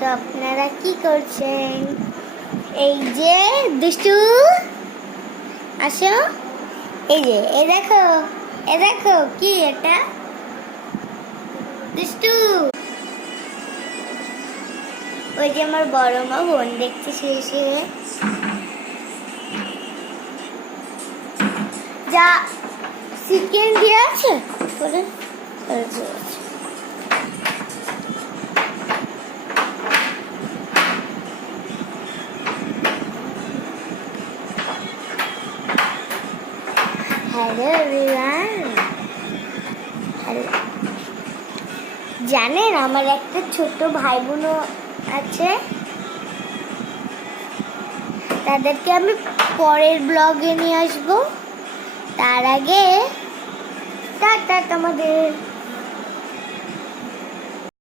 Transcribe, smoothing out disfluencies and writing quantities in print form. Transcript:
তো আপনারা কি করছেন? এই যে দুষ্টু, আসো। এই যে এ দেখো কি এটা? দুষ্টু, ওই যে আমার বড় মা বোন দেখছে শুয়ে যা চিকেন দিয়ে আছে বলে হ্যালো এভরিওয়ান। জানেন আমার একটা ছোট ভাই বোনও আছে, তাদেরকে আমি পরের ব্লগে নিয়ে আসবো। তার আগে টাটা আমাদের।